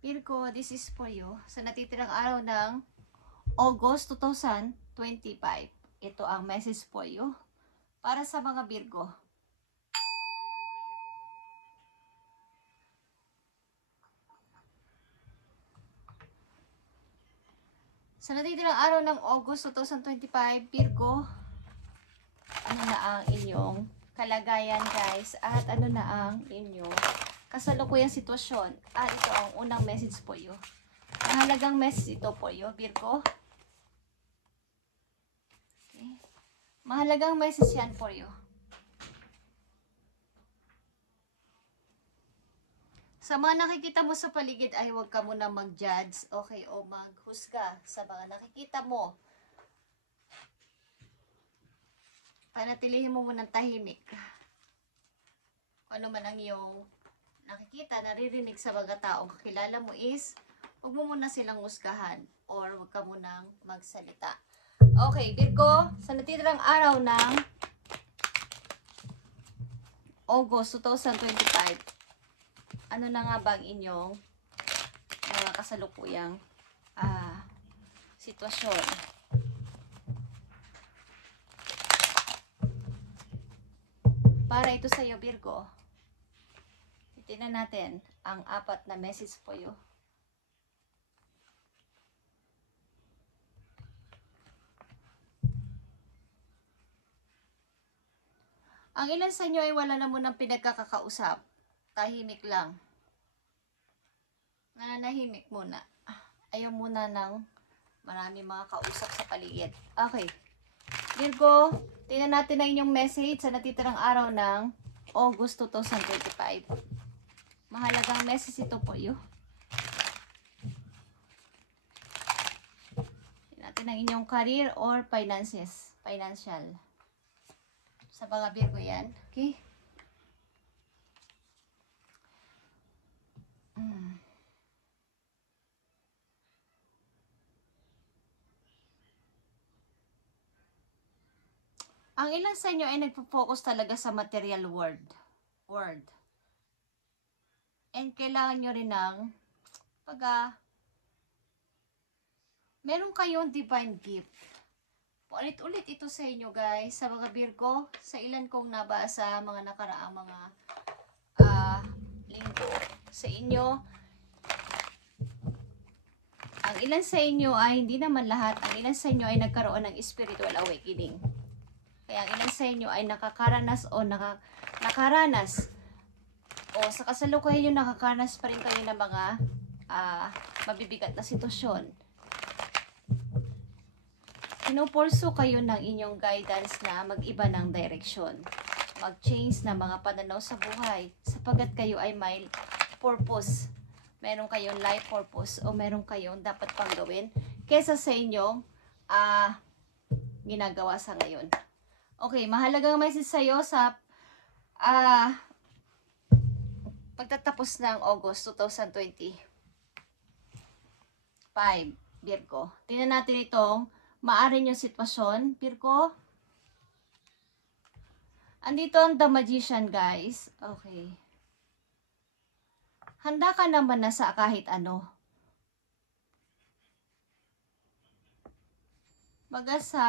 Virgo, this is for you. Sa natitirang araw ng August 2025. Ito ang message for you. Para sa mga Virgo. Sa natitirang araw ng August 2025, Virgo, ano na ang inyong kalagayan, guys? At ano na ang inyong kasalukuyang sitwasyon? At ito ang unang message po you. Mahalagang message ito po you, Virgo. Okay. Mahalagang message yan for you. Sa mga nakikita mo sa paligid ay huwag ka muna mag-judge, okay, o maghusga sa mga nakikita mo. Panatilihin mo munang tahimik. Kung ano man ang iyong nakikita, naririnig sa mga taong kakilala mo is, huwag mo muna silang husgahan or huwag ka munang magsalita. Okay, Virgo, sa natitirang araw ng August 2025, ano na nga ba ang inyong mga kasalukuyang sitwasyon? Para ito sa iyo, Virgo. Titignan natin ang 4 na message po you. Ang ilan sa inyo ay wala na munang pinagkakausap. Tahimik lang. Nanahimik muna. Ayaw muna ng marami mga kausap sa paligid. Okay. Virgo, tingnan natin na inyong message sa natitirang araw ng August 2025. Mahalagang message ito po you. Tingnan natin ang inyong career or finances. Financial. Sa mga Virgo yan. Okay? Ang ilan sa inyo ay nagpo-focus talaga sa material world. And kailangan nyo rin ng meron kayong divine gift. Ulit-ulit ito sa inyo, guys, sa mga Virgo, sa ilan kong nabasa mga nakaraang mga linggo sa inyo. Ang ilan sa inyo ay hindi naman lahat, ang ilan sa inyo ay nagkaroon ng spiritual awakening. Kaya ang ilan sa inyo ay nakakaranas o nakaranas o sa kasalukuyan yung nakakaranas pa rin kayo ng mga mabibigat na sitwasyon. Pinupulso kayo ng inyong guidance na mag-iba ng direksyon. Mag-change na mga pananaw sa buhay sapagkat kayo ay may purpose. Meron kayong life purpose o meron kayong dapat pang gawin kesa sa inyong ginagawa sa ngayon. Okay, mahalagang message sa'yo sa pagtatapos ng August 2025, Virgo. Tingnan natin itong maaari yung sitwasyon, Virgo. Andito ang The Magician, guys. Okay. Handa ka naman na sa kahit ano. Baga sa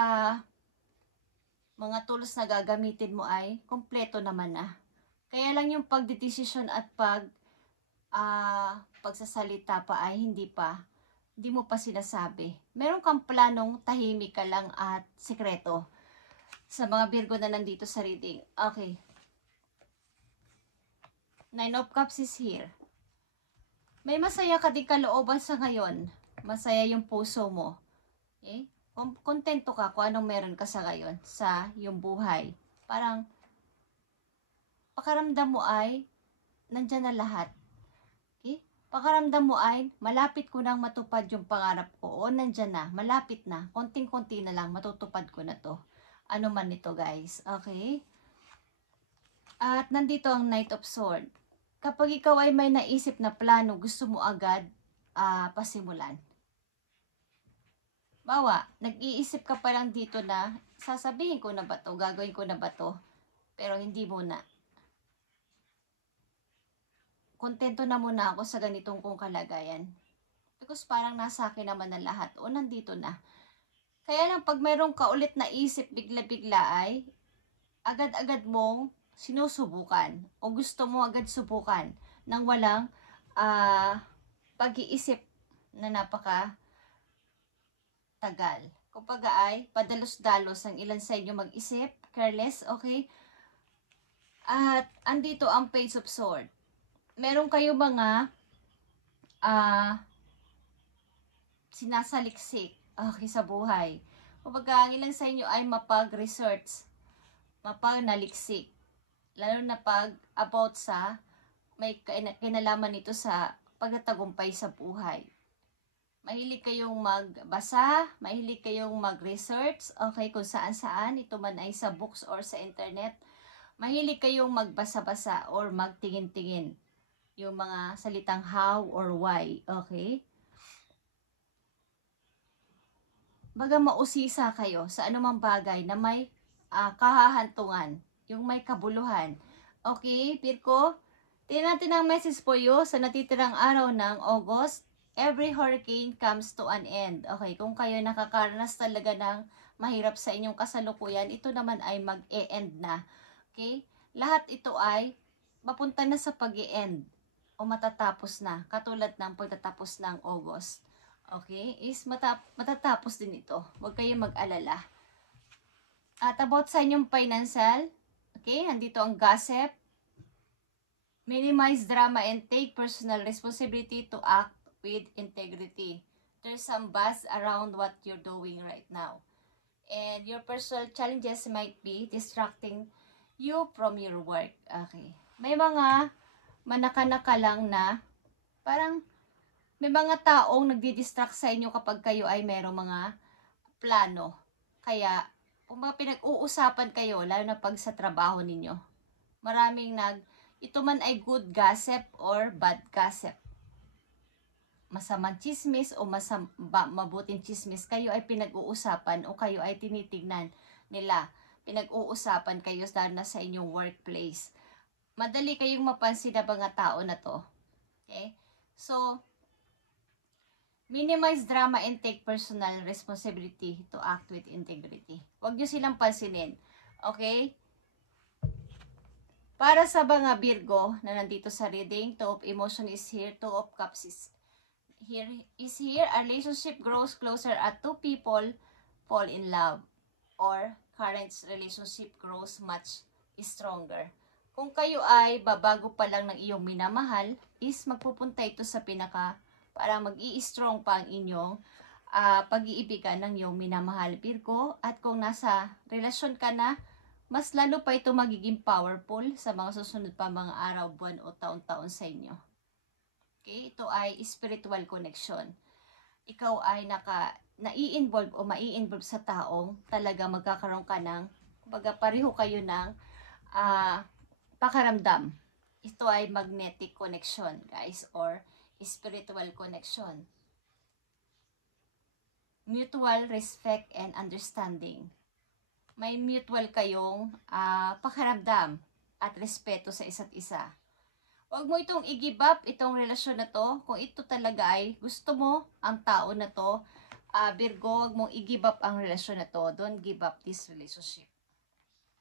mga tools na gagamitin mo ay kompleto naman na. Kaya lang yung pagdedesisyon at pagsasalita pa ay hindi mo pa sinasabi. Meron kang planong tahimik ka lang at sikreto sa mga Virgo na nandito sa reading. Okay. 9 of Cups is here. May masaya ka din kalooban sa ngayon. Masaya yung puso mo. Okay? Kontento ka kung anong meron ka sa ngayon sa iyong buhay. Parang pakaramdam mo ay nandyan na lahat. Okay? Pakaramdam mo ay malapit ko nang matupad yung pangarap ko. O nandyan na, malapit na. Konting-konti na lang matutupad ko na to. Ano man ito, guys. Okay? At nandito ang Knight of Swords. Kapag ikaw ay may naisip na plano, gusto mo agad pasimulan. Bawa, nag-iisip ka pa lang dito na, sasabihin ko na ba to, gagawin ko na ba to, pero hindi muna. kontento na muna ako sa ganitong kong kalagayan. Because parang nasa akin naman na lahat o nandito na. Kaya lang pag mayroong kaulit na isip bigla-bigla ay agad-agad mong sinusubukan o gusto mo agad subukan nang walang pag-iisip na napaka tagal. Kumbaga ay padalos-dalos ang ilan sa inyo mag-isip, careless, okay? At andito ang Page of Swords. Meron kayo mga sinasaliksik sa buhay. Kumbaga, ang ilan sa inyo ay mapag-research, mapag-naliksik. Lalo na pag about sa may kinalaman nito sa pagtatagumpay sa buhay. Mahilig kayong magbasa, mahilig kayong mag-research, okay, kung saan-saan, ito man ay sa books or sa internet. Mahilig kayong magbasa-basa or magtingin-tingin. Yung mga salitang how or why, okay? Baga mausisa kayo sa anumang bagay na may kahahantungan, yung may kabuluhan. Okay, Virgo? Tingnan natin ang message po yo sa natitirang araw ng August. Every hurricane comes to an end. Okay, kung kayo nakakaranas talaga ng mahirap sa inyong kasalukuyan, ito naman ay mag-e-end na. Okay? Lahat ito ay mapunta na sa pag-e-end o matatapos na, katulad ng pagtatapos ng August. Okay? Is matatapos din ito. Huwag kayong mag-alala. At about sa inyong financial, okay, andito ang gossip. Minimize drama and take personal responsibility to act with integrity. There's some buzz around what you're doing right now. And your personal challenges might be distracting you from your work. Okay. May mga manaka-naka lang na parang may mga taong nagdi-distract sa inyo kapag kayo ay merong mga plano. Kaya, kung mga pinag-uusapan kayo, lalo na pag sa trabaho ninyo, maraming ito man ay good gossip or bad gossip. Masamang chismis o mabuting chismis, kayo ay pinag-uusapan o kayo ay tinitignan nila. Pinag-uusapan kayo na sa inyong workplace. Madali kayong mapansin na mga tao na to. Okay? So, minimize drama and take personal responsibility to act with integrity. Huwag nyo silang pansinin. Okay? Para sa mga Virgo na nandito sa reading, Two of Emotion is here, Two of Cups is here. A relationship grows closer at two people fall in love, or current relationship grows much stronger. Kung kayo ay babago pa lang ng iyong minamahal, is magpupunta ito sa pinaka para mag-i-strong pa ang inyong pag-iibigan ng iyong minamahal, Virgo. At kung nasa relasyon ka na, mas lalo pa ito magiging powerful sa mga susunod pa mga araw, buwan o taon-taon sa inyo. Okay? Ito ay spiritual connection. Ikaw ay nai-involve o mai-involve sa taong talaga magkakaroon ka ng, baga pareho kayo ng pakaramdam. Ito ay magnetic connection, guys, or spiritual connection. Mutual respect and understanding. May mutual kayong pakaramdam at respeto sa isa't isa. Huwag mo itong i-give up, itong relasyon na to. Kung ito talaga ay gusto mo, ang tao na to, Virgo, huwag mong i-give up ang relasyon na to. Don't give up this relationship.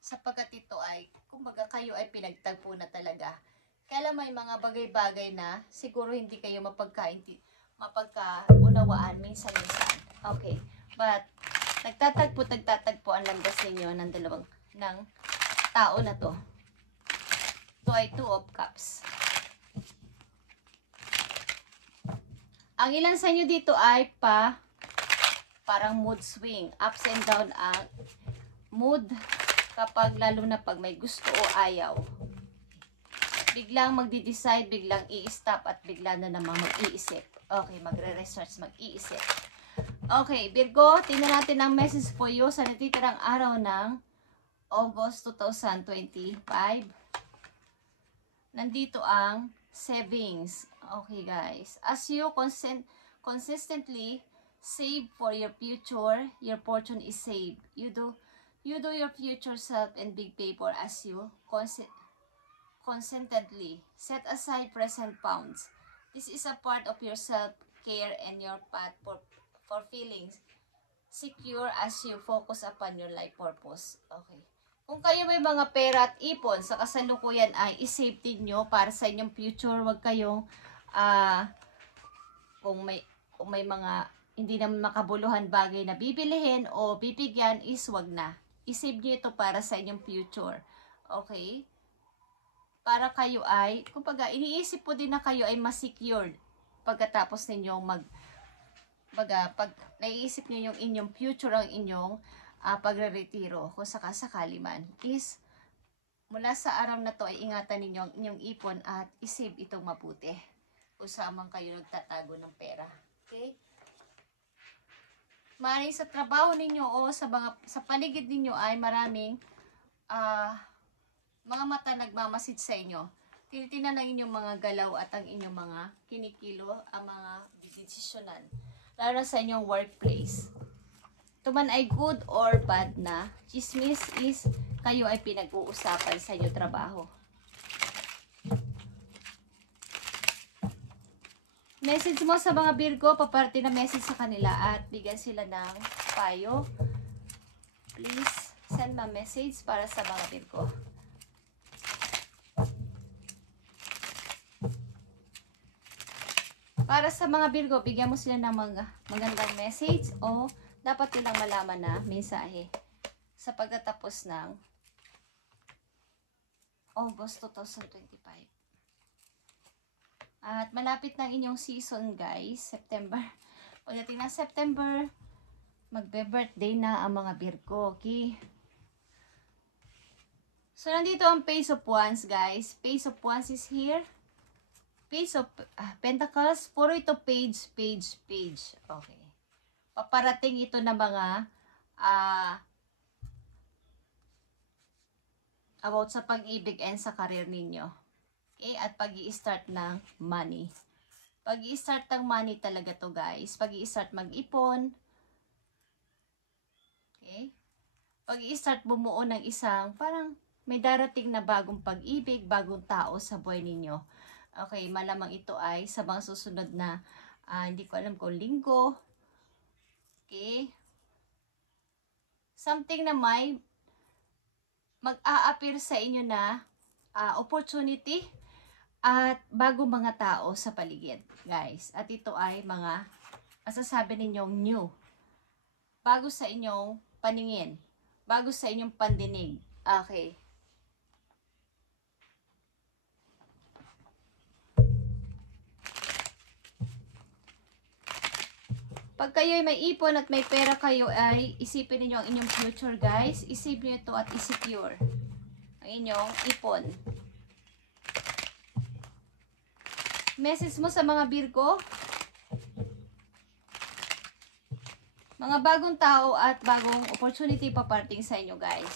Sapagkat ito ay, kumbaga kayo ay pinagtagpo na talaga. Kaya may mga bagay-bagay na siguro hindi kayo mapagkaunawaan minsan-minsan. Okay, but nagtatagpo ang landas ninyo ng ng tao na to. Ito ay Two of Cups. Ang ilan sa inyo dito ay parang mood swing. Ups and down ang mood kapag lalo na pag may gusto o ayaw. Biglang magdi-decide, biglang i-stop at bigla na namang mag-iisip. Okay, magre-research, mag-iisip. Okay, Virgo, tingnan natin ang message po yo sa natitirang araw ng August 2025. Nandito ang savings. Okay, guys. As you consistently save for your future, your fortune is saved. You do your future self and big paper as you consistently. Set aside present pounds. This is a part of your self-care and your path for feelings secure as you focus upon your life purpose. Okay. Kung kayo may mga pera at ipon sa kasalukuyan ay isave din nyo para sa inyong future. Huwag kayong kung may mga hindi naman makabuluhan bagay na bibilihin o bibigyan is wag na. I-save nyo ito para sa inyong future. Okay? Para kayo ay, kumbaga, iniisip po din na kayo ay mas secured pagkatapos ninyong pag naiisip nyo yung inyong future, ang inyong pagre-retiro, kung sakasakali man, is mula sa araw na to ay ingatan ninyo ang inyong ipon at isave itong mabuti kung saan man kayo nagtatago ng pera. Okay? Maraming sa trabaho ninyo o sa paligid ninyo ay maraming mga mata nagmamasid sa inyo. Tinitingnan ang inyong mga galaw at ang inyong mga kinikilo, ang mga desisyonan. Lalo sa inyong workplace. Ito man ay good or bad na, chismis is kayo ay pinag-uusapan sa inyong trabaho. Message mo sa mga Virgo, paparte na message sa kanila at bigyan sila ng payo. Please send my message para sa mga Virgo. Para sa mga Virgo, bigyan mo sila ng mga magandang message o dapat nilang malaman na mensahe sa pagtatapos ng August 2025. At malapit ng inyong season, guys, September. Pagdating ng September, magbe-birthday na ang mga Virgo, okay? So, nandito ang Page of Wands, guys. Page of Wands is here. Page of Pentacles, puro ito page. Okay. Paparating ito na mga about sa pag-ibig and sa career ninyo. Okay? At pag-i-start ng money. Pag-i-start ng money talaga to, guys. Pag-i-start mag-ipon. Okay? Pag-i-start bumuo ng isang parang may darating na bagong pag-ibig, bagong tao sa buhay ninyo. Okay, malamang ito ay sa mga susunod na hindi ko alam kung linggo. Okay. Something na may mag-a-appear sa inyo na opportunity at bagong mga tao sa paligid, guys. At ito ay mga masasabi ninyong new. Bago sa inyong paningin. Bago sa inyong pandinig. Okay. Pag kayo ay may ipon at may pera kayo ay isipin niyo ang inyong future, guys. Isip niyo ito at isecure ang inyong ipon. Message mo sa mga Virgo. Mga bagong tao at bagong opportunity paparting sa inyo, guys.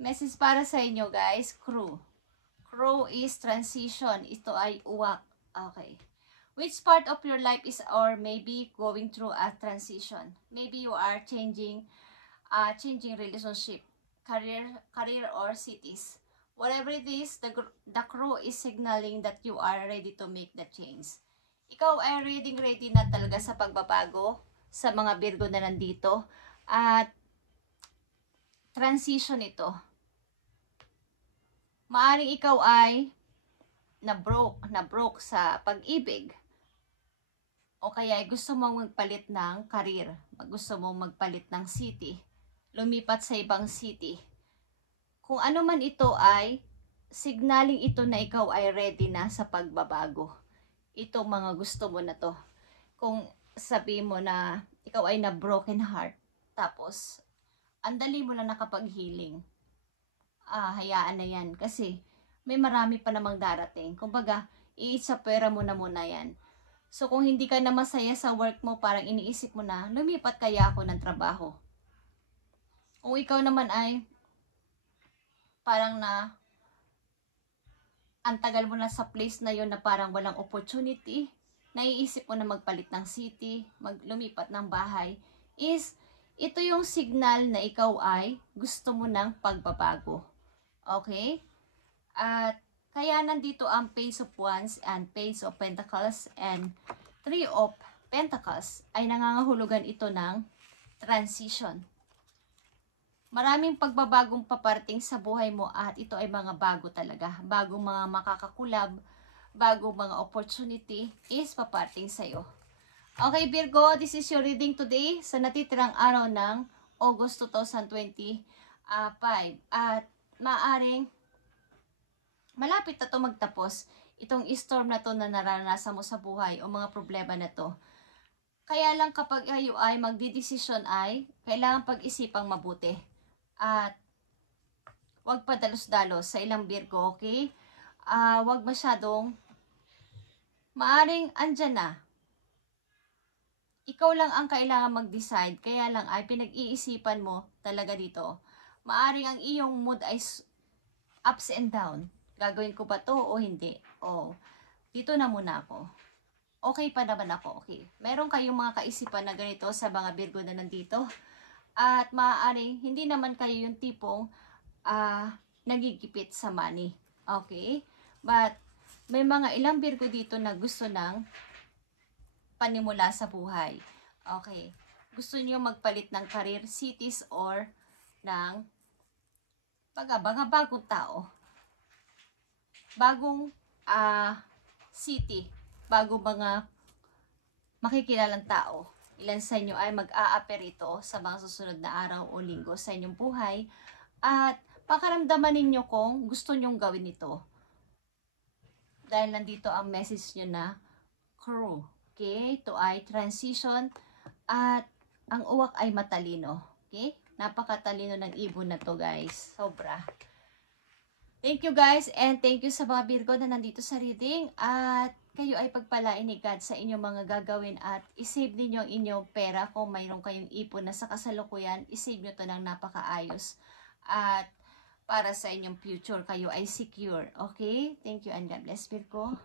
Message para sa inyo, guys. Crew. Crow is transition. Ito ay uwak. Okay. Which part of your life is or maybe going through a transition? Maybe you are changing relationship, career or cities. Whatever it is, the crow is signaling that you are ready to make the change. Ikaw ay ready na talaga sa pagbabago sa mga Virgo na nandito. At transition ito. Maaring ikaw ay na-broke sa pag-ibig. O kaya ay gusto mong magpalit ng career. Gusto mong magpalit ng city. Lumipat sa ibang city. Kung ano man ito ay signaling ito na ikaw ay ready na sa pagbabago. Itong mga gusto mo na to. Kung sabi mo na ikaw ay na broken heart. Tapos, andali mo na nakapag-healing. Hayaan na yan. Kasi, may marami pa namang darating. Kumbaga, iisa pera mo na muna yan. So, kung hindi ka na masaya sa work mo, parang iniisip mo na, lumipat kaya ako ng trabaho. Kung ikaw naman ay, parang antagal mo na sa place na yon na parang walang opportunity, naiisip mo na magpalit ng city, lumipat ng bahay, is, ito yung signal na ikaw ay gusto mo ng pagbabago. Okay? At kaya nandito ang Page of Wands and Page of Pentacles and Three of Pentacles ay nangangahulugan ito ng transition. Maraming pagbabagong paparating sa buhay mo at ito ay mga bago talaga. Bagong mga makakakulab, bagong mga opportunity is paparating sa'yo. Okay, Virgo, this is your reading today sa natitirang araw ng August 2025. At maaring malapit na ito magtapos itong storm na to na naranasan mo sa buhay o mga problema na to. Kaya lang kapag kayo ay magdidesisyon ay kailangan pag-isipang mabuti. At huwag padalos-dalos sa ilang Virgo, okay? Huwag masyadong maaring andyan na. Ikaw lang ang kailangan mag-decide, kaya lang ay pinag-iisipan mo talaga dito. Maaring ang iyong mood ay ups and down. Gagawin ko ba to o hindi? O, dito na muna ako. Okay pa naman ako, okay. Meron kayong mga kaisipan na ganito sa mga Virgo na nandito. At maaaring hindi naman kayo yung tipong nagigipit sa money. Okay? But, may mga ilang Virgo dito na gusto ng panimula sa buhay. Okay. Gusto niyo magpalit ng career, cities, or ng mga bagong tao. Bagong city. Bagong mga makikilalang tao. Ilan sa inyo ay mag-a-appear ito sa mga susunod na araw o linggo sa inyong buhay. At pakaramdaman ninyo kung gusto nyong gawin ito. Dahil nandito ang message nyo na crew. Okay, ito ay transition at ang uwak ay matalino. Okay, napakatalino ng ibon na to, guys. Sobra. Thank you, guys, and thank you sa mga Virgo na nandito sa reading. At kayo ay pagpalain ni God sa inyong mga gagawin at isave ninyo ang inyong pera. Kung mayroon kayong ipon na sa kasalukuyan, isave nyo to ng napakaayos. At para sa inyong future, kayo ay secure. Okay? Thank you and God bless, Virgo.